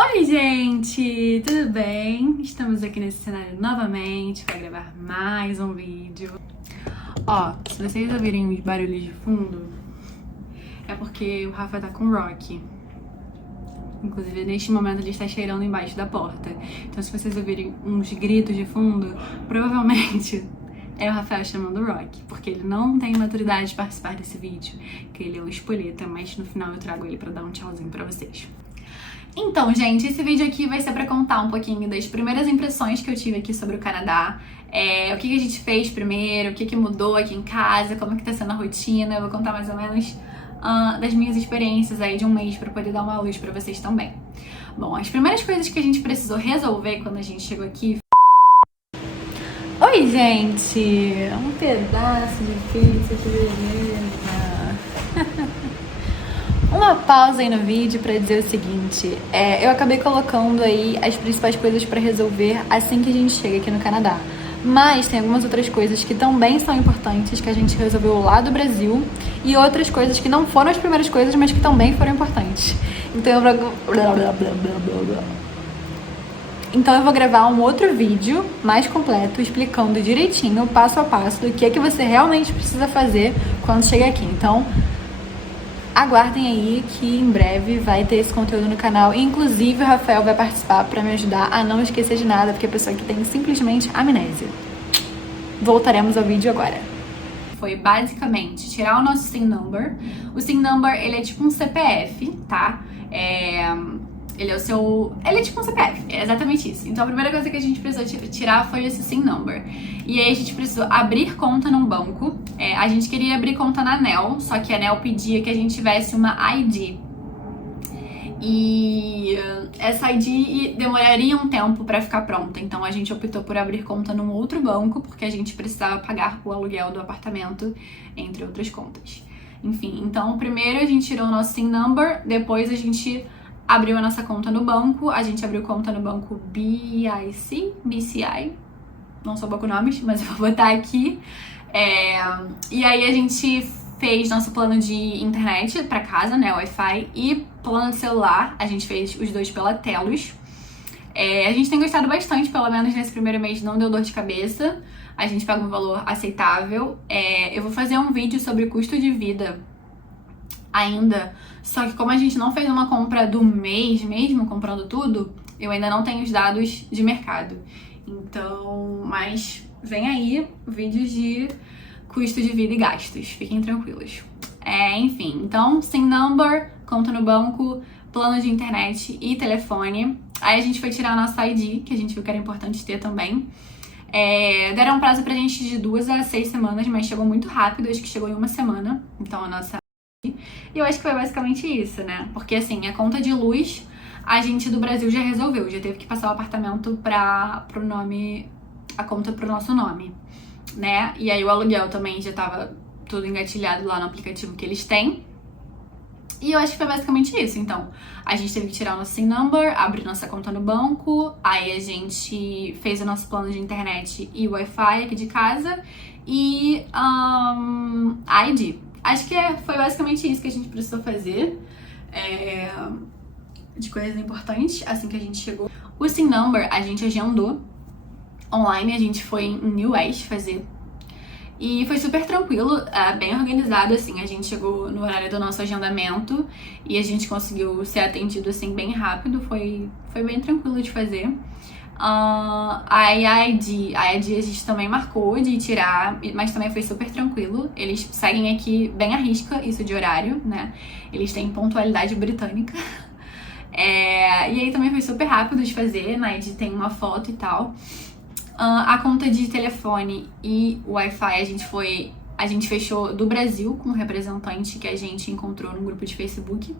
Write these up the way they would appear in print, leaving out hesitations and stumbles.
Oi, gente! Tudo bem? Estamos aqui nesse cenário novamente para gravar mais um vídeo. Ó, se vocês ouvirem os barulhos de fundo, é porque o Rafa tá com o Rock. Inclusive, neste momento ele está cheirando embaixo da porta. Então, se vocês ouvirem uns gritos de fundo, provavelmente é o Rafael chamando o Rock, porque ele não tem maturidade de participar desse vídeo, que ele é um espoleta, mas no final eu trago ele pra dar um tchauzinho pra vocês. Então, gente, esse vídeo aqui vai ser pra contar um pouquinho das primeiras impressões que eu tive aqui sobre o Canadá, o que a gente fez primeiro, o que mudou aqui em casa, como que tá sendo a rotina. Eu vou contar mais ou menos das minhas experiências aí de um mês pra poder dar uma luz pra vocês também. Bom, as primeiras coisas que a gente precisou resolver quando a gente chegou aqui... Oi, gente! Um pedaço de pizza, que beleza! Uma pausa aí no vídeo pra dizer o seguinte, eu acabei colocando aí as principais coisas pra resolver assim que a gente chega aqui no Canadá. Mas tem algumas outras coisas que também são importantes, que a gente resolveu lá do Brasil, e outras coisas que não foram as primeiras coisas, mas que também foram importantes. Então eu vou gravar um outro vídeo mais completo, explicando direitinho, passo a passo, do que é que você realmente precisa fazer quando chegar aqui. Então, aguardem aí que em breve vai ter esse conteúdo no canal. Inclusive, o Rafael vai participar para me ajudar a não esquecer de nada, porque a pessoa aqui tem simplesmente amnésia. Voltaremos ao vídeo agora. Foi basicamente tirar o nosso SIN number. O SIN number, ele é tipo um CPF, tá? Ele é tipo um CPF, é exatamente isso. Então a primeira coisa que a gente precisou tirar foi esse SIN number. E aí a gente precisou abrir conta num banco. A gente queria abrir conta na NEL, só que a NEL pedia que a gente tivesse uma ID. E essa ID demoraria um tempo pra ficar pronta. Então a gente optou por abrir conta num outro banco, porque a gente precisava pagar o aluguel do apartamento, entre outras contas. Enfim, então primeiro a gente tirou o nosso SIN number, depois a gente abriu a nossa conta no banco. A gente abriu conta no banco BCI, não sou boa com nomes, mas eu vou botar aqui. E aí a gente fez nosso plano de internet pra casa, né, Wi-Fi, e plano de celular. A gente fez os dois pela Telus. A gente tem gostado bastante, pelo menos nesse primeiro mês não deu dor de cabeça. A gente paga um valor aceitável. Eu vou fazer um vídeo sobre custo de vida ainda, só que como a gente não fez uma compra do mês mesmo, comprando tudo, eu ainda não tenho os dados de mercado. Então, mas vem aí vídeos de custo de vida e gastos, fiquem tranquilos. Enfim, então, SIN number, conta no banco, plano de internet e telefone. Aí a gente foi tirar a nossa ID, que a gente viu que era importante ter também. Deram um prazo pra gente de 2 a 6 semanas, mas chegou muito rápido, acho que chegou em 1 semana, então a nossa... E eu acho que foi basicamente isso, né? Porque assim, a conta de luz, a gente do Brasil já resolveu, já teve que passar o apartamento pro nome, a conta pro nosso nome, né? E aí o aluguel também já tava tudo engatilhado lá no aplicativo que eles têm. E eu acho que foi basicamente isso. Então, a gente teve que tirar o nosso SIN number, abrir nossa conta no banco, aí a gente fez o nosso plano de internet e Wi-Fi aqui de casa e a ID. Acho que foi basicamente isso que a gente precisou fazer, de coisas importantes, assim que a gente chegou. O SIN number a gente agendou online, a gente foi em New West fazer. E foi super tranquilo, bem organizado, assim, a gente chegou no horário do nosso agendamento e a gente conseguiu ser atendido, assim, bem rápido, foi bem tranquilo de fazer. A ID a gente também marcou de tirar, mas também foi super tranquilo. Eles seguem aqui bem à risca isso de horário, né? Eles têm pontualidade britânica. E aí também foi super rápido de fazer, na ID tem uma foto e tal. A conta de telefone e Wi-Fi a gente fechou do Brasil com um representante que a gente encontrou no grupo de Facebook.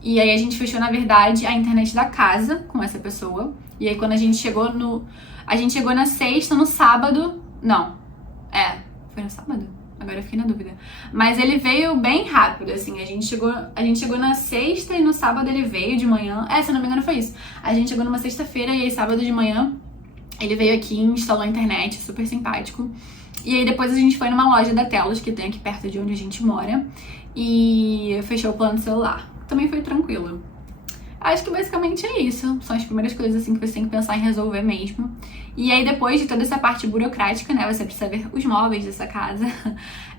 E aí a gente fechou, na verdade, a internet da casa com essa pessoa. E aí quando a gente chegou a gente chegou na sexta, no sábado... Não. Foi no sábado? Agora eu fiquei na dúvida. Mas ele veio bem rápido, assim. A gente chegou na sexta e no sábado ele veio de manhã. Se eu não me engano foi isso. A gente chegou numa sexta-feira e aí sábado de manhã ele veio aqui e instalou a internet, super simpático. E aí depois a gente foi numa loja da Telus, que tem aqui perto de onde a gente mora, e fechou o plano de celular. Também foi tranquilo. acho que basicamente é isso. São as primeiras coisas assim que você tem que pensar em resolver mesmo. E aí depois de toda essa parte burocrática, né, você precisa ver os móveis dessa casa.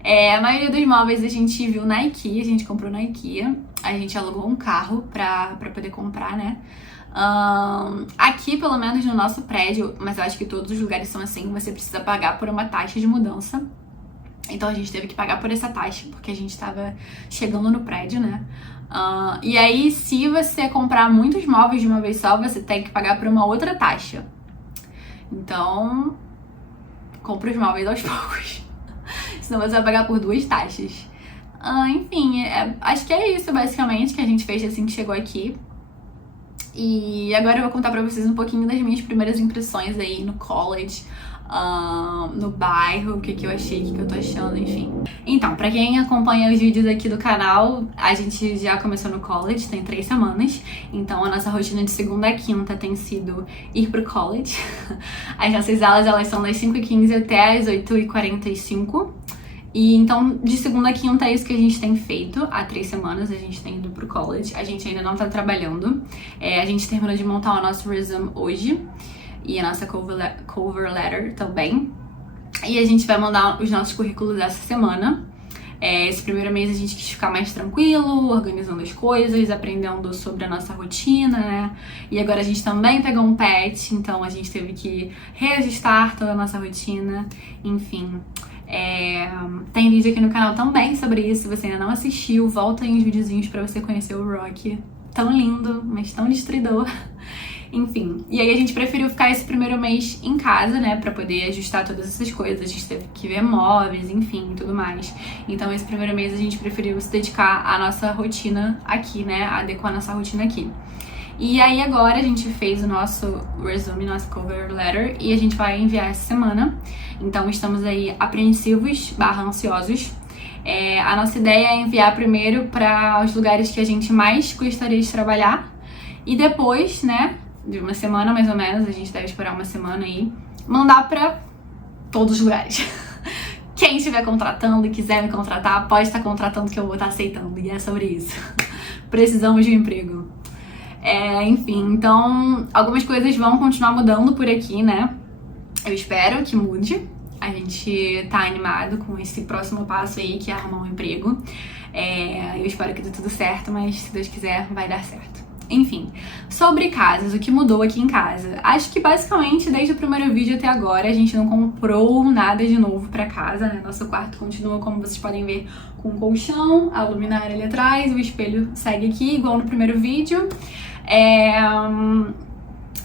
A maioria dos móveis a gente viu na IKEA, a gente comprou na IKEA. A gente alugou um carro pra poder comprar, né. Aqui, pelo menos no nosso prédio, mas eu acho que todos os lugares são assim, você precisa pagar por uma taxa de mudança. Então a gente teve que pagar por essa taxa, porque a gente tava chegando no prédio, né? E aí, se você comprar muitos móveis de uma vez só, você tem que pagar por uma outra taxa. Então, compra os móveis aos poucos. Senão você vai pagar por 2 taxas. Enfim, acho que é isso basicamente que a gente fez assim que chegou aqui. E agora eu vou contar pra vocês um pouquinho das minhas primeiras impressões aí no college, no bairro, o que eu achei, o que eu tô achando, enfim. Então, pra quem acompanha os vídeos aqui do canal, a gente já começou no college, tem 3 semanas. Então a nossa rotina de segunda a quinta tem sido ir pro college. As nossas aulas, elas são das 5h15 até as 8h45. E então, de segunda a quinta é isso que a gente tem feito. Há 3 semanas a gente tem ido pro college. A gente ainda não tá trabalhando. A gente terminou de montar o nosso resume hoje. E a nossa cover letter também. E a gente vai mandar os nossos currículos essa semana. Esse primeiro mês a gente quis ficar mais tranquilo, organizando as coisas, aprendendo sobre a nossa rotina, né? E agora a gente também pegou um pet, então a gente teve que reajustar toda a nossa rotina. Enfim, tem vídeo aqui no canal também sobre isso. Se você ainda não assistiu, volta aí uns videozinhos pra você conhecer o Rock. Tão lindo, mas tão destruidor. Enfim, e aí a gente preferiu ficar esse primeiro mês em casa, né, pra poder ajustar todas essas coisas. A gente teve que ver móveis, enfim, tudo mais. Então esse primeiro mês a gente preferiu se dedicar à nossa rotina aqui, né, adequar a nossa rotina aqui. E aí agora a gente fez o nosso resume, nosso cover letter, e a gente vai enviar essa semana. Então estamos aí apreensivos / ansiosos. A nossa ideia é enviar primeiro para os lugares que a gente mais gostaria de trabalhar. E depois, né, de uma semana mais ou menos, a gente deve esperar uma semana aí, mandar pra todos os lugares. Quem estiver contratando e quiser me contratar, pode estar contratando que eu vou estar aceitando. E é sobre isso. Precisamos de um emprego. Enfim, então algumas coisas vão continuar mudando por aqui, né? Eu espero que mude. A gente tá animado com esse próximo passo aí, que é arrumar um emprego. Eu espero que dê tudo certo, mas se Deus quiser, vai dar certo. Enfim, sobre casas, o que mudou aqui em casa? Acho que basicamente desde o primeiro vídeo até agora a gente não comprou nada de novo pra casa, né? Nosso quarto continua, como vocês podem ver, com um colchão, a luminária ali atrás, o espelho segue aqui, igual no primeiro vídeo.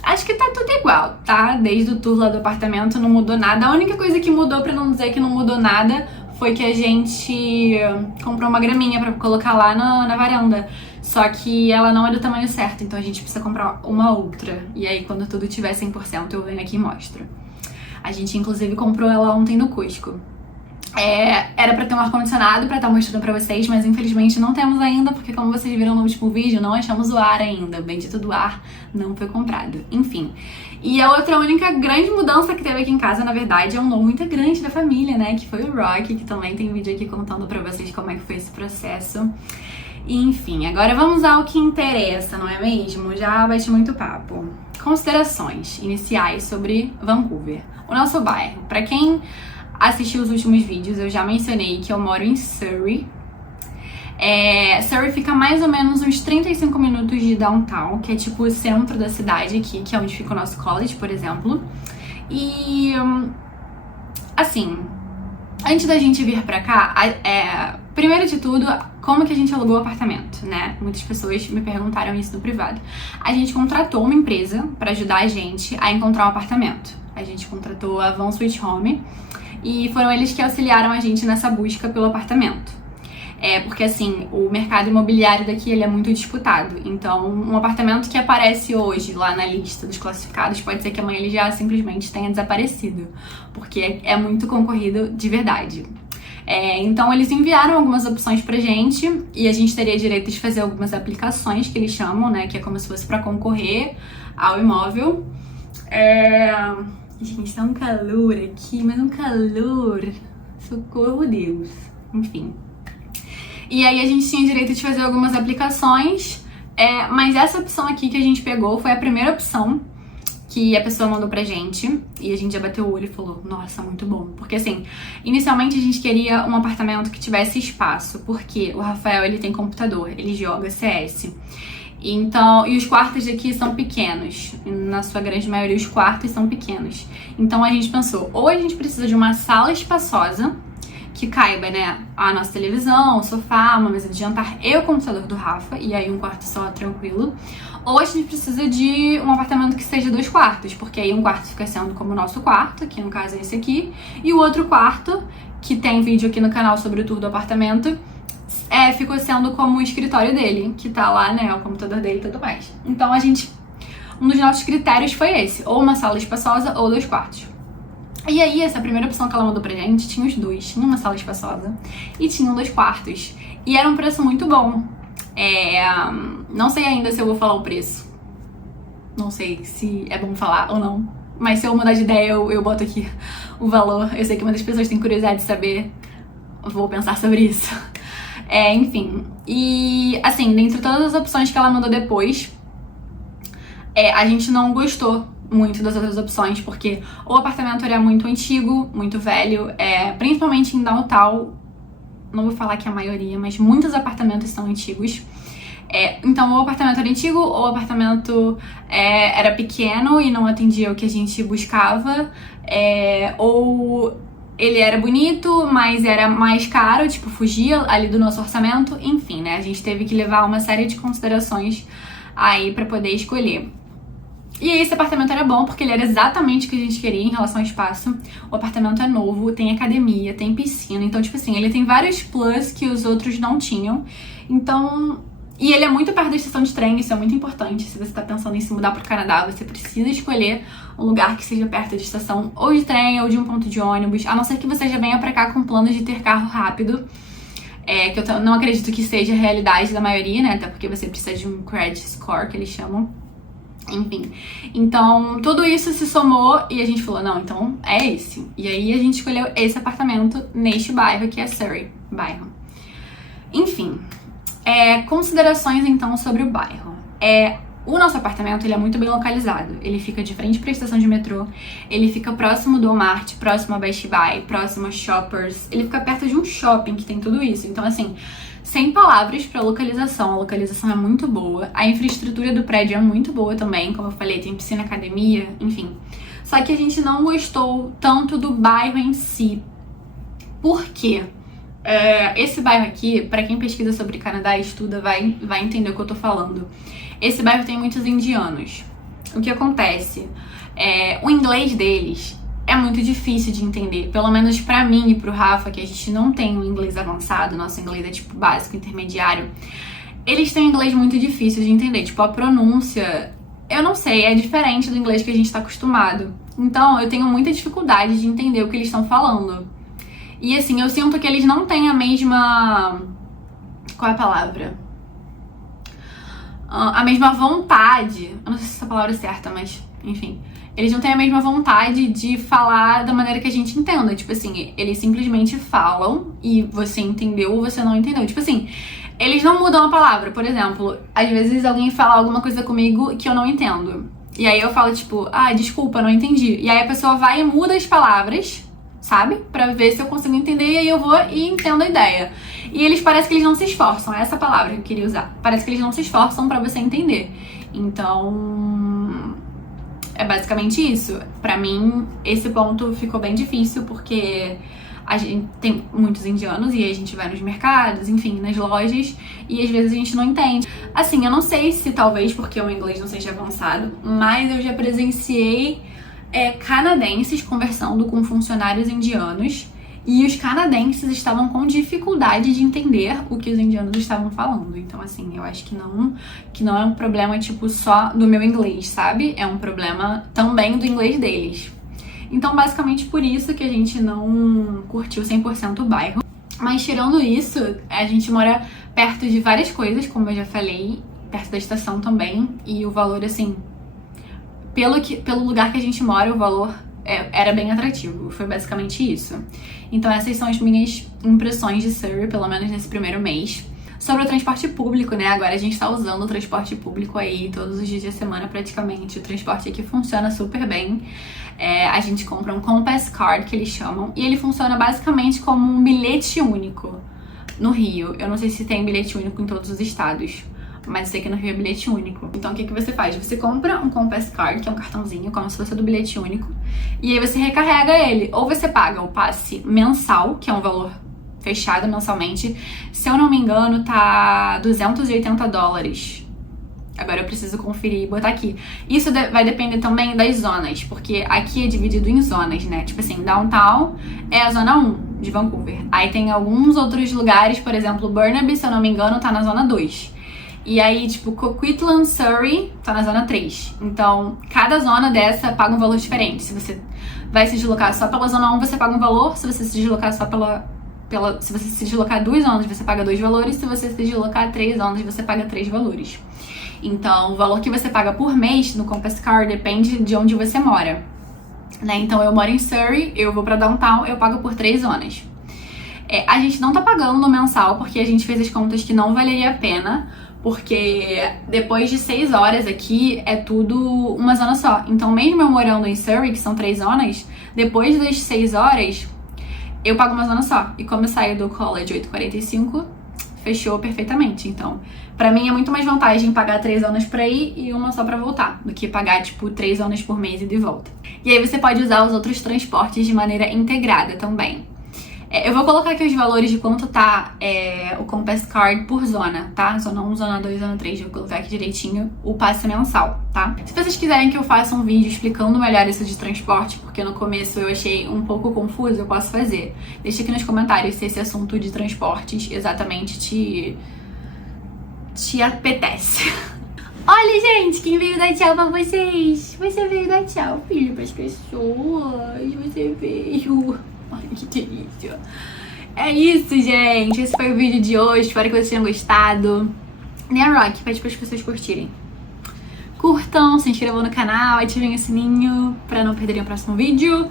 Acho que tá tudo igual, tá? Desde o tour lá do apartamento não mudou nada. A única coisa que mudou, pra não dizer que não mudou nada, foi que a gente comprou uma graminha pra colocar lá na varanda. Só que ela não é do tamanho certo, então a gente precisa comprar uma outra. E aí quando tudo tiver 100% eu venho aqui e mostro. A gente inclusive comprou ela ontem no Cusco. Era pra ter um ar-condicionado pra estar mostrando pra vocês, mas infelizmente não temos ainda, porque como vocês viram no último vídeo, não achamos o ar ainda. O bendito do ar não foi comprado. Enfim. E a outra única grande mudança que teve aqui em casa, na verdade, é um novo integrante da família, né? Que foi o Rock, que também tem vídeo aqui contando pra vocês como é que foi esse processo. Enfim, agora vamos ao que interessa, não é mesmo? Já bati muito papo. Considerações iniciais sobre Vancouver. O nosso bairro. Pra quem assistiu os últimos vídeos, eu já mencionei que eu moro em Surrey. Surrey fica mais ou menos uns 35 minutos de downtown, que é tipo o centro da cidade aqui, que é onde fica o nosso college, por exemplo. E, assim, antes da gente vir pra cá, primeiro de tudo, como que a gente alugou o apartamento, né? Muitas pessoas me perguntaram isso no privado. A gente contratou uma empresa pra ajudar a gente a encontrar um apartamento. A gente contratou a Van Sweet Home e foram eles que auxiliaram a gente nessa busca pelo apartamento. Porque assim, o mercado imobiliário daqui ele é muito disputado. Então, um apartamento que aparece hoje lá na lista dos classificados, pode ser que amanhã ele já simplesmente tenha desaparecido. Porque é muito concorrido de verdade. Então eles enviaram algumas opções pra gente e a gente teria direito de fazer algumas aplicações que eles chamam, né? Que é como se fosse pra concorrer ao imóvel. Gente, tá um calor aqui, mas um calor. Socorro, Deus. Enfim. E aí a gente tinha direito de fazer algumas aplicações Mas essa opção aqui que a gente pegou foi a primeira opção que a pessoa mandou pra gente, e a gente já bateu o olho e falou, nossa, muito bom. Porque assim, inicialmente a gente queria um apartamento que tivesse espaço, porque o Rafael, ele tem computador, ele joga CS. Então, e os quartos aqui são pequenos, na sua grande maioria os quartos são pequenos. Então a gente pensou, ou a gente precisa de uma sala espaçosa, que caiba, né, a nossa televisão, o sofá, uma mesa de jantar e o computador do Rafa, e aí um quarto só, tranquilo. Ou a gente precisa de um apartamento que seja 2 quartos, porque aí um quarto fica sendo como o nosso quarto, que no caso é esse aqui, e o outro quarto, que tem vídeo aqui no canal sobre o tour do apartamento, ficou sendo como o escritório dele, que tá lá, né, o computador dele e tudo mais. Então um dos nossos critérios foi esse, ou uma sala espaçosa ou 2 quartos. E aí, essa primeira opção que ela mandou pra gente tinha os dois. Tinha uma sala espaçosa e tinha 2 quartos. E era um preço muito bom. Não sei ainda se eu vou falar o preço. Não sei se é bom falar ou não. Mas se eu mudar de ideia, eu boto aqui o valor. Eu sei que muitas pessoas têm curiosidade de saber. Eu vou pensar sobre isso. Enfim. E, assim, dentre todas as opções que ela mandou depois, a gente não gostou muito das outras opções, porque o apartamento era muito antigo, muito velho, principalmente em downtown, não vou falar que a maioria, mas muitos apartamentos são antigos. Então, ou o apartamento era antigo, ou o apartamento era pequeno e não atendia o que a gente buscava, ou ele era bonito, mas era mais caro, tipo, fugia ali do nosso orçamento, enfim, né? A gente teve que levar uma série de considerações aí pra poder escolher. E aí esse apartamento era bom porque ele era exatamente o que a gente queria em relação ao espaço. O apartamento é novo, tem academia, tem piscina. Então, tipo assim, ele tem vários plus que os outros não tinham. Então... E ele é muito perto da estação de trem, isso é muito importante. Se você tá pensando em se mudar pro Canadá, você precisa escolher um lugar que seja perto da estação ou de trem ou de um ponto de ônibus. A não ser que você já venha pra cá com planos de ter carro rápido. Que eu não acredito que seja a realidade da maioria, né? Até porque você precisa de um credit score, que eles chamam. Enfim, então tudo isso se somou e a gente falou, não, então é esse. E aí a gente escolheu esse apartamento neste bairro, que é Surrey bairro. Enfim, considerações então sobre o bairro. O nosso apartamento, ele é muito bem localizado. Ele fica de frente para a estação de metrô, ele fica próximo do Walmart, próximo a Best Buy, próximo a Shoppers. Ele fica perto de um shopping que tem tudo isso. Então, assim, sem palavras pra localização. A localização é muito boa. A infraestrutura do prédio é muito boa também. Como eu falei, tem piscina, academia, enfim. Só que a gente não gostou tanto do bairro em si. Por quê? Esse bairro aqui, pra quem pesquisa sobre Canadá e estuda, vai entender o que eu tô falando. Esse bairro tem muitos indianos. O que acontece? O inglês deles é muito difícil de entender. Pelo menos pra mim e pro Rafa, que a gente não tem um inglês avançado, nosso inglês é tipo básico, intermediário. Eles têm um inglês muito difícil de entender. Tipo, a pronúncia, eu não sei, é diferente do inglês que a gente tá acostumado. Então, eu tenho muita dificuldade de entender o que eles estão falando. E assim, eu sinto que eles não têm a mesma... Qual é a palavra? A mesma vontade. Eu não sei se essa palavra é certa, mas enfim. Eles não têm a mesma vontade de falar da maneira que a gente entenda. Tipo assim, eles simplesmente falam e você entendeu ou você não entendeu. Tipo assim, eles não mudam a palavra. Por exemplo, às vezes alguém fala alguma coisa comigo que eu não entendo. E aí eu falo tipo, desculpa, não entendi. E aí a pessoa vai e muda as palavras, sabe? Pra ver se eu consigo entender, e aí eu vou e entendo a ideia. E eles parece que eles não se esforçam, é essa palavra que eu queria usar. Parece que eles não se esforçam pra você entender. Então, é basicamente isso. Pra mim, esse ponto ficou bem difícil, porque a gente tem muitos indianos e aí a gente vai nos mercados, enfim, nas lojas, e às vezes a gente não entende. Assim, eu não sei se talvez porque o inglês não seja avançado, mas eu já presenciei canadenses conversando com funcionários indianos, e os canadenses estavam com dificuldade de entender o que os indianos estavam falando. Então, assim, eu acho que não é um problema, tipo, só do meu inglês, sabe? É um problema também do inglês deles. Então, basicamente, por isso que a gente não curtiu 100% o bairro. Mas, tirando isso, a gente mora perto de várias coisas, como eu já falei, perto da estação também, e o valor, assim... Pelo lugar que a gente mora, o valor era bem atrativo. Foi basicamente isso. Então essas são as minhas impressões de Surrey, pelo menos nesse primeiro mês. Sobre o transporte público, né? Agora a gente tá usando o transporte público aí todos os dias da semana praticamente. O transporte aqui funciona super bem. A gente compra um Compass Card, que eles chamam, e ele funciona basicamente como um bilhete único no Rio. Eu não sei se tem bilhete único em todos os estados, mas eu sei que no Rio é bilhete único. Então o que você faz? Você compra um Compass Card, que é um cartãozinho, como se fosse do bilhete único, e aí você recarrega ele. Ou você paga o passe mensal, que é um valor fechado mensalmente. Se eu não me engano, tá $280. Agora eu preciso conferir e botar aqui. Isso vai depender também das zonas, porque aqui é dividido em zonas, né? Tipo assim, Downtown é a zona 1 de Vancouver. Aí tem alguns outros lugares, por exemplo, Burnaby, se eu não me engano, tá na zona 2. E aí, tipo, Coquitlam, Surrey, tá na zona 3. Então, cada zona dessa paga um valor diferente. Se você vai se deslocar só pela zona 1, você paga um valor. Se você se deslocar só se você se deslocar 2 zonas, você paga 2 valores. Se você se deslocar 3 zonas, você paga 3 valores. Então, o valor que você paga por mês no Compass Card depende de onde você mora, né? Então, eu moro em Surrey, eu vou pra Downtown, eu pago por 3 zonas. A gente não tá pagando no mensal, porque a gente fez as contas que não valeria a pena, porque depois de 6 horas aqui, é tudo uma zona só. Então, mesmo eu morando em Surrey, que são 3 zonas, depois das 6 horas, eu pago uma zona só. E como eu saio do college 8h45, fechou perfeitamente. Então, pra mim é muito mais vantagem pagar 3 zonas pra ir e uma só pra voltar, do que pagar, tipo, 3 zonas por mês e de volta. E aí você pode usar os outros transportes de maneira integrada também. Eu vou colocar aqui os valores de quanto tá o Compass Card por zona, tá? Zona 1, zona 2, zona 3, vou colocar aqui direitinho o passe mensal, tá? Se vocês quiserem que eu faça um vídeo explicando melhor isso de transporte, porque no começo eu achei um pouco confuso, eu posso fazer. Deixa aqui nos comentários se esse assunto de transportes exatamente te apetece. Olha, gente, quem veio dar tchau pra vocês? Você veio dar tchau, filho, pras pessoas. Você veio... Ai, que delícia. É isso, gente. Esse foi o vídeo de hoje. Espero que vocês tenham gostado. Nia Rock, pede para as pessoas curtirem. Curtam, se inscrevam no canal, ativem o sininho para não perderem o próximo vídeo.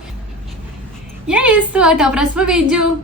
E é isso. Até o próximo vídeo.